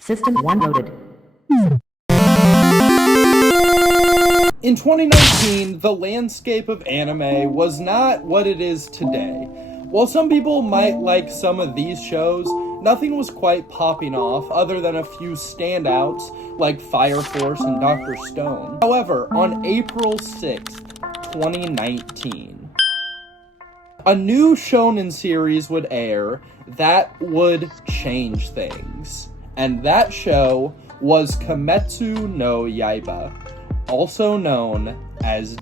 System 1 loaded. In 2019, the landscape of anime was not what it is today. While some people might like some of these shows, nothing was quite popping off other than a few standouts like Fire Force and Dr. Stone. However, on April 6th, 2019, a new shonen series would air that would change things. And that show was Kimetsu no Yaiba, also known as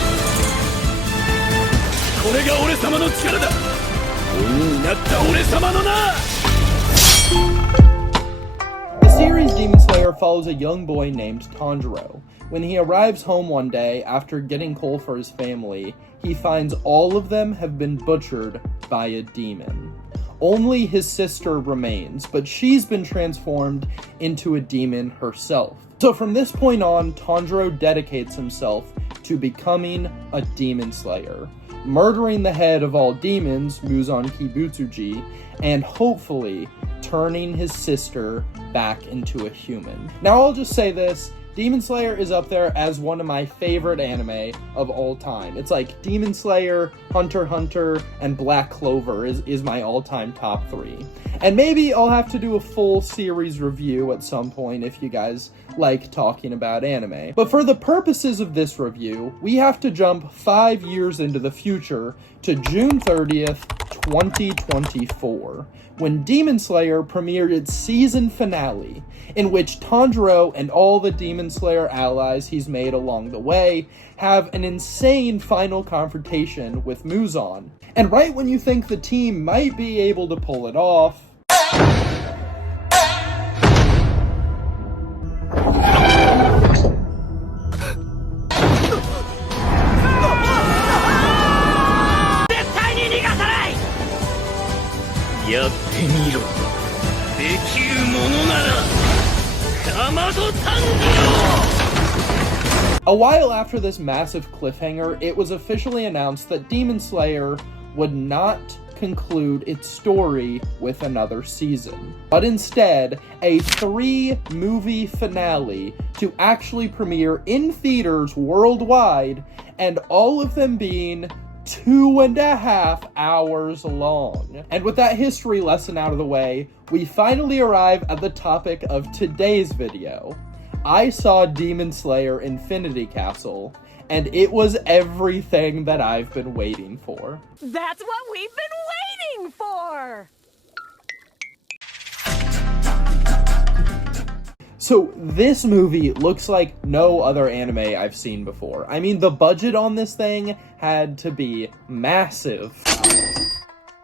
The series Demon Slayer follows a young boy named Tanjiro. When he arrives home one day after getting coal for his family, he finds all of them have been butchered by a demon. Only his sister remains, but she's been transformed into a demon herself. So from this point on, Tanjiro dedicates himself to becoming a demon slayer, murdering the head of all demons, Muzan Kibutsuji, and hopefully turning his sister back into a human. Now I'll just say this, Demon Slayer is up there as one of my favorite anime of all time. It's like Demon Slayer, Hunter x Hunter, and Black Clover is my all-time top 3. And maybe I'll have to do a full series review at some point if you guys like talking about anime. But for the purposes of this review, we have to jump 5 years into the future to June 30th, 2024, when Demon Slayer premiered its season finale, in which Tanjiro and all the Demon Slayer allies he's made along the way have an insane final confrontation with Muzan. And right when you think the team might be able to pull it off, a while after this massive cliffhanger, it was officially announced that Demon Slayer would not conclude its story with another season, but instead a 3-movie finale to actually premiere in theaters worldwide, and all of them being 2.5 hours long. And with that history lesson out of the way, we finally arrive at the topic of today's video. I saw Demon Slayer Infinity Castle, and it was everything that I've been waiting for. That's what we've been waiting for! So this movie looks like no other anime I've seen before. I mean, the budget on this thing had to be massive.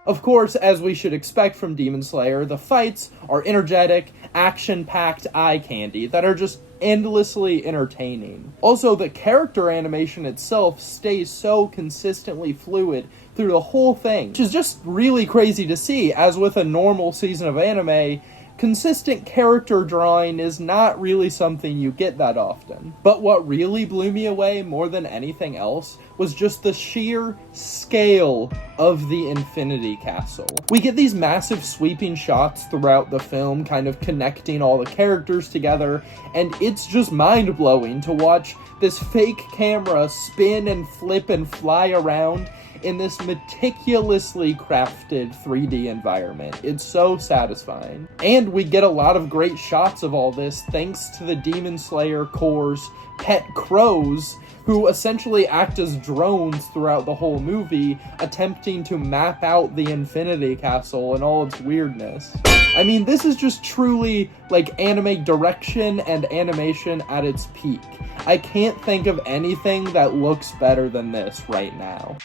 Of course, as we should expect from Demon Slayer, the fights are energetic, action-packed eye candy that are just endlessly entertaining. Also, the character animation itself stays so consistently fluid through the whole thing, which is just really crazy to see, as with a normal season of anime, consistent character drawing is not really something you get that often. But what really blew me away more than anything else was just the sheer scale of the Infinity Castle. We get these massive sweeping shots throughout the film, kind of connecting all the characters together, and it's just mind-blowing to watch this fake camera spin and flip and fly around in this meticulously crafted 3D environment. It's so satisfying. And we get a lot of great shots of all this thanks to the Demon Slayer Corps' pet crows, who essentially act as drones throughout the whole movie, attempting to map out the Infinity Castle and all its weirdness. I mean, this is just truly, like, anime direction and animation at its peak. I can't think of anything that looks better than this right now.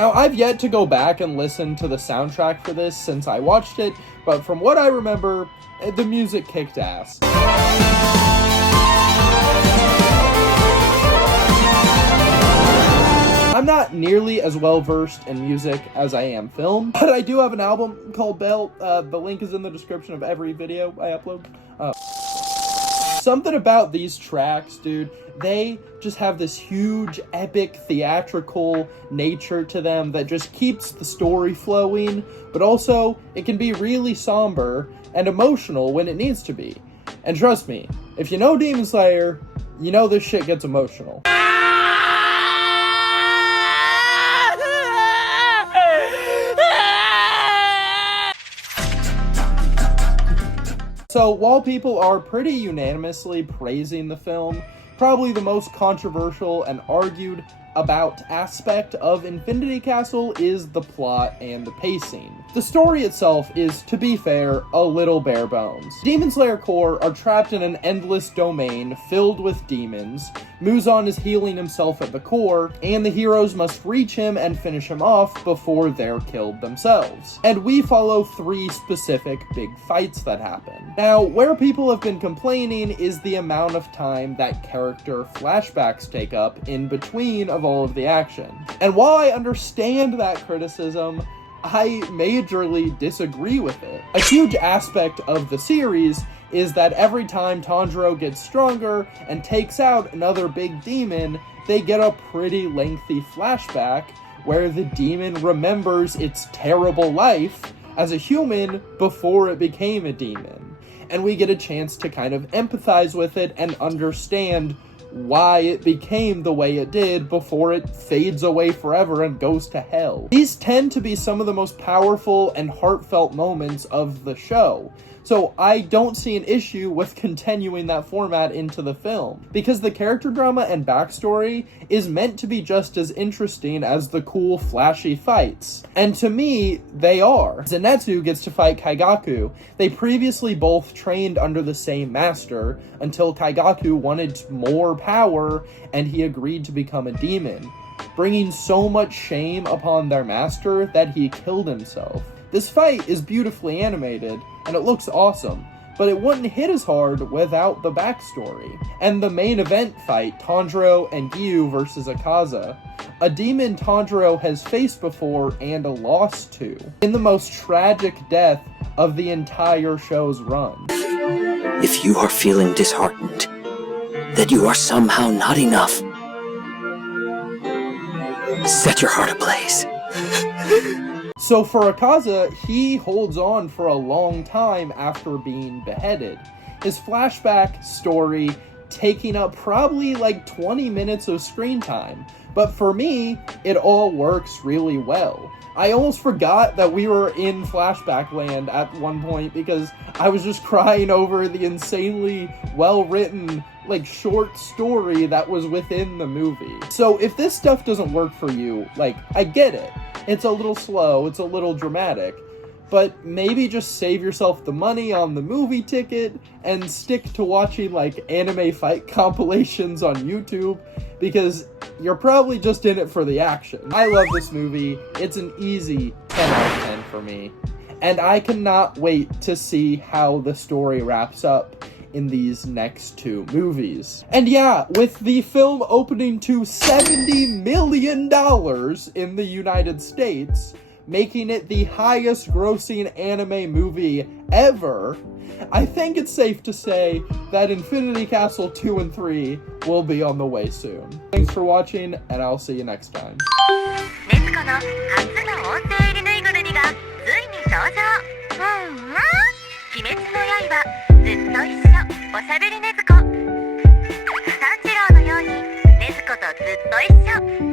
Now, I've yet to go back and listen to the soundtrack for this since I watched it, but from what I remember, the music kicked ass. I'm not nearly as well versed in music as I am film, but I do have an album called Bell. The link is in the description of every video I upload. Something about these tracks, dude, they just have this huge, epic, theatrical nature to them that just keeps the story flowing, but also it can be really somber and emotional when it needs to be. And trust me, if you know Demon Slayer, you know this shit gets emotional. So while people are pretty unanimously praising the film, probably the most controversial and argued about aspect of Infinity Castle is the plot and the pacing. The story itself is, to be fair, a little bare bones. Demon Slayer Corps are trapped in an endless domain filled with demons. Muzan is healing himself at the core, and the heroes must reach him and finish him off before they're killed themselves. And we follow 3 specific big fights that happen. Now, where people have been complaining is the amount of time that character flashbacks take up in between of all of the action. And while I understand that criticism, I majorly disagree with it. A huge aspect of the series is that every time Tanjiro gets stronger and takes out another big demon, they get a pretty lengthy flashback where the demon remembers its terrible life as a human before it became a demon. And we get a chance to kind of empathize with it and understand why it became the way it did before it fades away forever and goes to hell. These tend to be some of the most powerful and heartfelt moments of the show, so I don't see an issue with continuing that format into the film, because the character drama and backstory is meant to be just as interesting as the cool, flashy fights. And to me, they are. Zenitsu gets to fight Kaigaku. They previously both trained under the same master, until Kaigaku wanted more power and he agreed to become a demon, bringing so much shame upon their master that he killed himself. This fight is beautifully animated, and it looks awesome, but it wouldn't hit as hard without the backstory. And the main event fight, Tanjiro and Giyu versus Akaza, a demon Tanjiro has faced before and lost to, in the most tragic death of the entire show's run. If you are feeling disheartened, that you are somehow not enough, set your heart ablaze. So for Akaza, he holds on for a long time after being beheaded. His flashback story taking up probably like 20 minutes of screen time. But for me, it all works really well. I almost forgot that we were in flashback land at one point because I was just crying over the insanely well-written, like, short story that was within the movie. So if this stuff doesn't work for you, like, I get it. It's a little slow, it's a little dramatic, but maybe just save yourself the money on the movie ticket and stick to watching, like, anime fight compilations on YouTube, because you're probably just in it for the action. I love this movie. It's an easy 10 out of 10 for me, and I cannot wait to see how the story wraps up in these next 2 movies. And yeah, with the film opening to $70 million in the United States, making it the highest grossing anime movie ever, I think it's safe to say that Infinity Castle 2 and 3 will be on the way soon. Thanks for watching, and I'll see you next time. ネズコの初の音声入りぬいぐるみがついに登場。鬼滅の刃、ずっと一緒、おしゃべりねずこ。炭治郎のようにねずことずっと一緒。